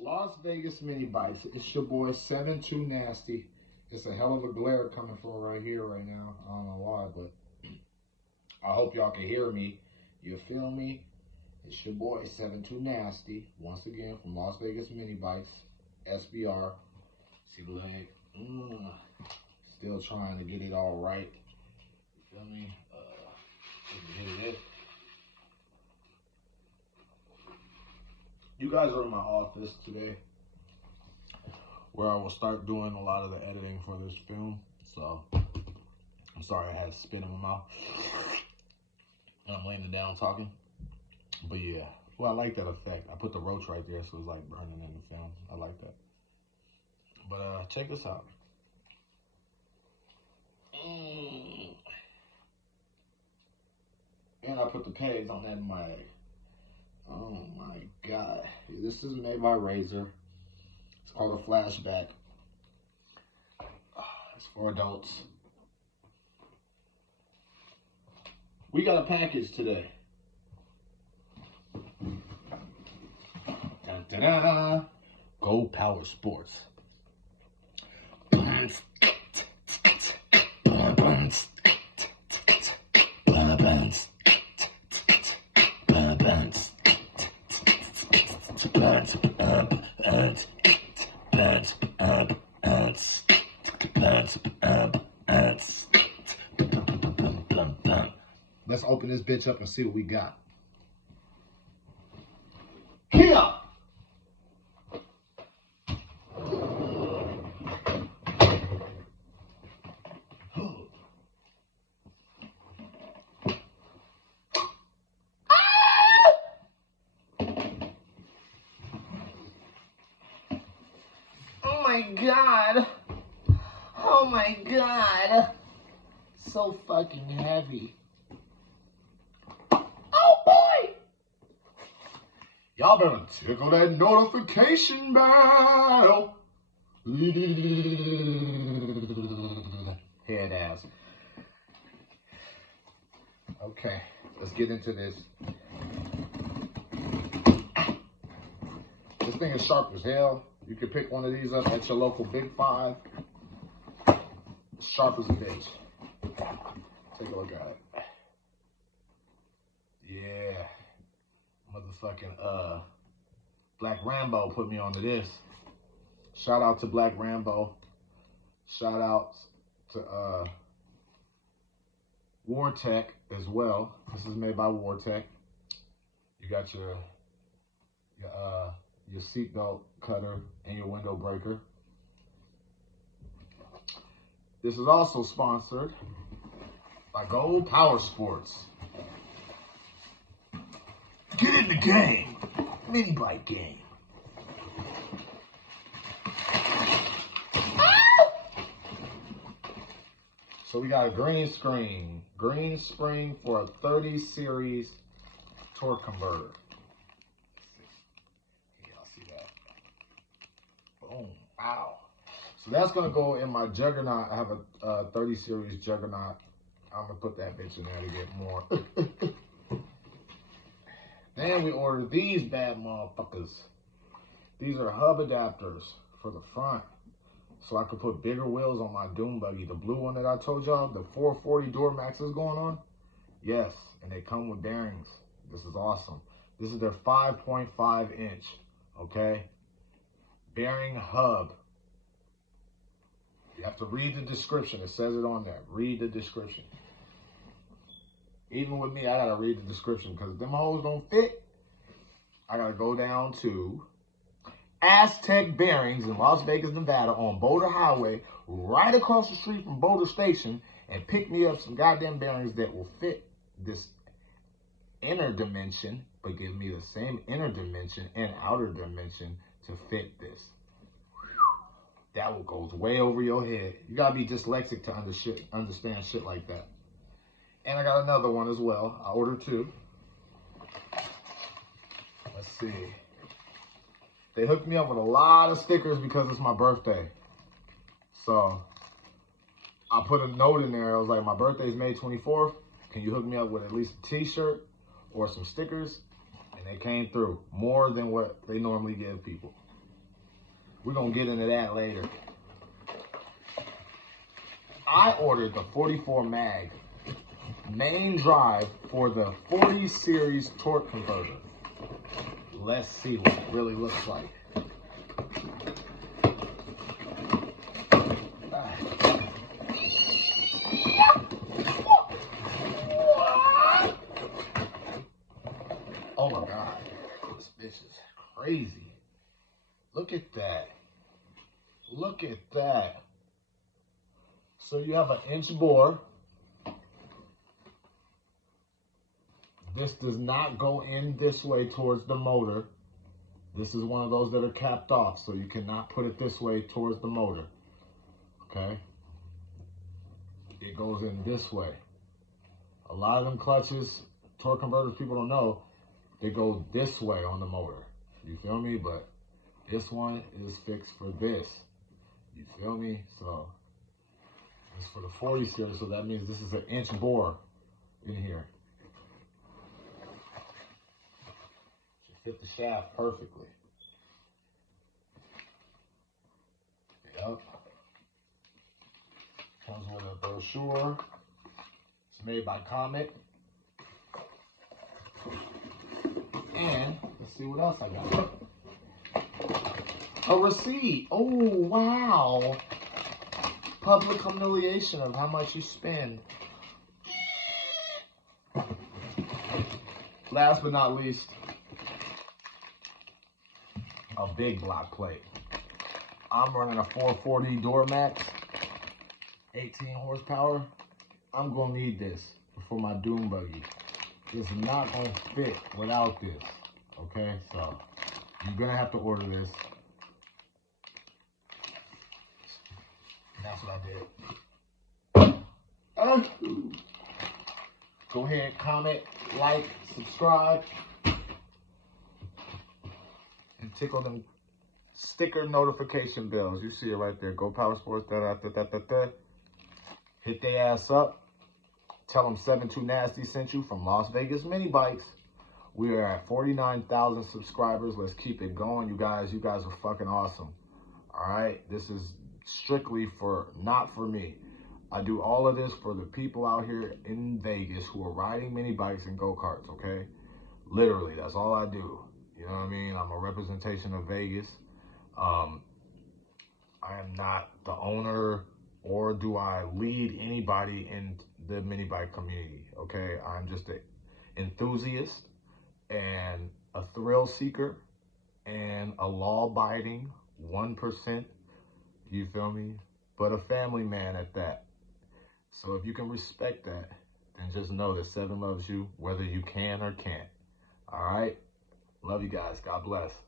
Las Vegas mini bikes. It's your boy 72 Nasty. It's a hell of a glare coming from right here right now. I don't know why, but I hope y'all can hear me. You feel me? It's your boy 72 Nasty. Once again from Las Vegas mini bikes. SBR. See the leg? Still trying to get it all right. You feel me? You guys are in my office today, where I will start doing a lot of the editing for this film. So, I'm sorry I had spit in my mouth. And I'm laying it down talking. But yeah, well, I like that effect. I put the roach right there, so it's like burning in the film. I like that. But check this out. And I put the pegs on that mic. Oh my God. This is made by Razor. It's called a flashback. It's for adults. We got a package today. Dun, dun, dun. Go Power Sports. Let's open this bitch up and see what we got. Here! Oh my God. Oh my God. So fucking heavy. Oh boy. Y'all better tickle that notification bell. Head ass. Okay, let's get into this. This thing is sharp as hell. You can pick one of these up at your local Big Five. Sharp as a bitch. Take a look at it. Yeah. Motherfucking Black Rambo put me onto this. Shout out to Black Rambo. Shout out to Wartech as well. This is made by Wartech. You got your seatbelt cutter and your window breaker. This is also sponsored by Go Power Sports. Get in the game. Mini bike game. So we got a green screen for a 30 series torque converter. Y'all see that? Boom, wow. So that's gonna go in my Juggernaut. I have a 30 series Juggernaut. I'm gonna put that bitch in there to get more. Then we ordered these bad motherfuckers. These are hub adapters for the front, so I could put bigger wheels on my Doom buggy. The blue one that I told y'all, the 440 door max is going on. Yes, and they come with bearings. This is awesome. This is their 5.5 inch, okay? Bearing hub. You have to read the description. It says it on there. Read the description. Even with me, I gotta read the description because if them hoes don't fit, I gotta go down to Aztec Bearings in Las Vegas, Nevada on Boulder Highway, right across the street from Boulder Station, and pick me up some goddamn bearings that will fit this inner dimension, but give me the same inner dimension and outer dimension to fit this. That one goes way over your head. You gotta be dyslexic to understand shit like that. And I got another one as well. I ordered two. Let's see. They hooked me up with a lot of stickers because it's my birthday. So I put a note in there. I was like, my birthday's May 24th. Can you hook me up with at least a t-shirt or some stickers? And they came through more than what they normally give people. We're going to get into that later. I ordered the 44 mag main drive for the 40 series torque converter. Let's see what it really looks like. Oh my God, this bitch is crazy. Look at that. Look at that. So you have an inch bore. This does not go in this way towards the motor. This is one of those that are capped off, so you cannot put it this way towards the motor. Okay? It goes in this way. A lot of them clutches, torque converters, people don't know, they go this way on the motor. You feel me? But this one is fixed for this. You feel me? So it's for the 40 series, so that means this is an inch bore in here. Should fit the shaft perfectly. Yep. Comes with a brochure. It's made by Comet. And let's see what else I got. A receipt. Oh, wow. Public humiliation of how much you spend. Last but not least, a big block plate. I'm running a 440 door max, 18 horsepower. I'm gonna need this for my dune buggy. It's not gonna fit without this, okay? So you're gonna have to order this. That's what I did. Go ahead, comment, like, subscribe, and tickle them sticker notification bells. You see it right there. Go Power Sports. Hit their ass up. Tell them 72 Nasty sent you from Las Vegas Mini Bikes. We are at 49,000 subscribers. Let's keep it going, you guys. You guys are fucking awesome. All right? This is strictly not for me. I do all of this for the people out here in Vegas who are riding mini bikes and go-karts, okay? Literally, that's all I do. You know what I mean? I'm a representation of Vegas. I am not the owner, or do I lead anybody in the mini bike community, okay? I'm just an enthusiast and a thrill seeker and a law-abiding 1%, you feel me? But a family man at that. So if you can respect that, then just know that 7 loves you, whether you can or can't. All right? Love you guys. God bless.